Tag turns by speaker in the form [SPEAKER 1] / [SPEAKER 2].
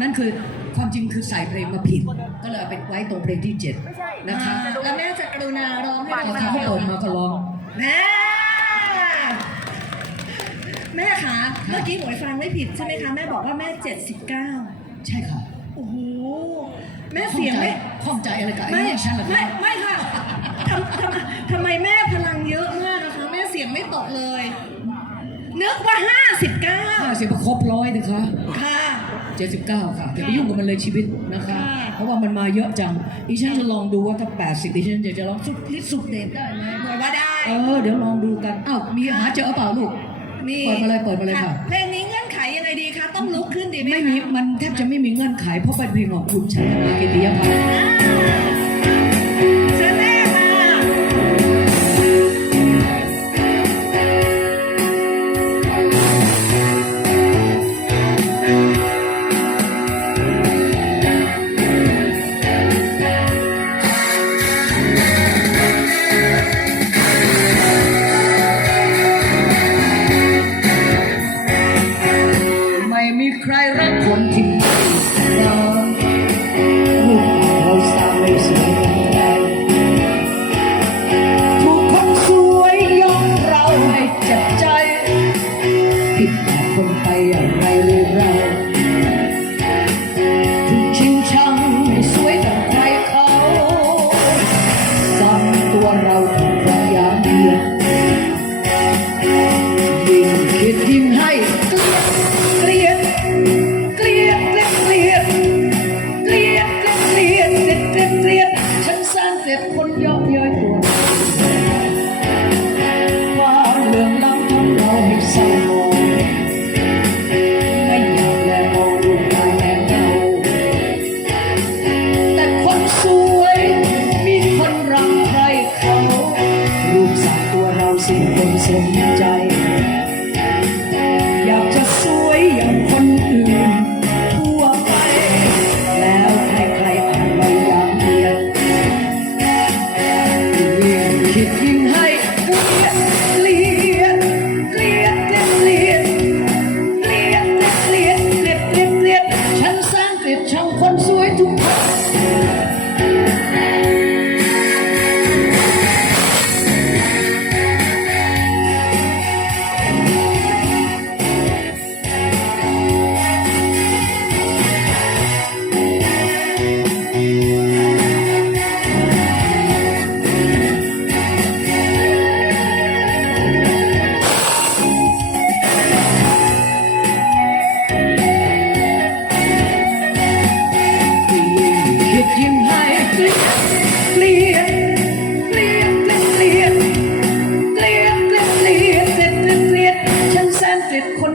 [SPEAKER 1] นั่นคือความจริงคือใส่เพลงมาผิด ก็เลยเอาไปไว้ตรงเพลงที่เจ็ดนะคะ
[SPEAKER 2] แล้วแม่จะกรุณาร้องให้
[SPEAKER 1] พอ
[SPEAKER 2] เรา
[SPEAKER 1] เขา
[SPEAKER 2] ฟัง
[SPEAKER 1] เปิดมาก็ร้อง
[SPEAKER 2] แม่แม่คะเมื่อกี้หมวยฟังไม่ผิดใช่ไหมคะแม่บอกว่าแม่ 79
[SPEAKER 1] ใช่ค่ะ
[SPEAKER 2] โอ้โหแม่เสียงไม่
[SPEAKER 1] ข้องใจอะไรกับไอ้
[SPEAKER 2] ไม่
[SPEAKER 1] เนี่ยฉันเหรอ
[SPEAKER 2] ไม่
[SPEAKER 1] คะ
[SPEAKER 2] ไม่ค่ะทำทำทำไมแม่พลังเยอะมากนะคะแม่เสียงไม่ตกเลย นึกว่า
[SPEAKER 1] ห้า
[SPEAKER 2] 59
[SPEAKER 1] สิบครบร้อยนะคะ
[SPEAKER 2] ค่ะ
[SPEAKER 1] เจ็ดสิบเก้าค่ะอย่าไปยุ่งกับมันเลยชีวิตนะคะ
[SPEAKER 2] ค่ะ
[SPEAKER 1] เพราะว่ามันมาเยอะจังดิฉันจะลองดูว่าถ้าแปดสิบดิฉันจะจะลองสุดฤทธิ์สุดเด็ดได้ไหม
[SPEAKER 2] หมวยว่าได้
[SPEAKER 1] เออเดี๋ยวลองดูกันอ้าวมีหาเจอเปล่าลูก
[SPEAKER 2] มี
[SPEAKER 1] เปิดมาเลยเปิดมาเลยค่ะ
[SPEAKER 2] เพลงนี้เงื่อนไขยังไงดีคะต้องลุกขึ้นดีไหม
[SPEAKER 1] ไม่มีมันแทบจะไม่มีเงื่อนไขเพราะเป็นเพลงของคุณชัยนากิติยพันธ์
[SPEAKER 2] ใจ อยา
[SPEAKER 1] กจะสวยอยาง অনেকক্ষণ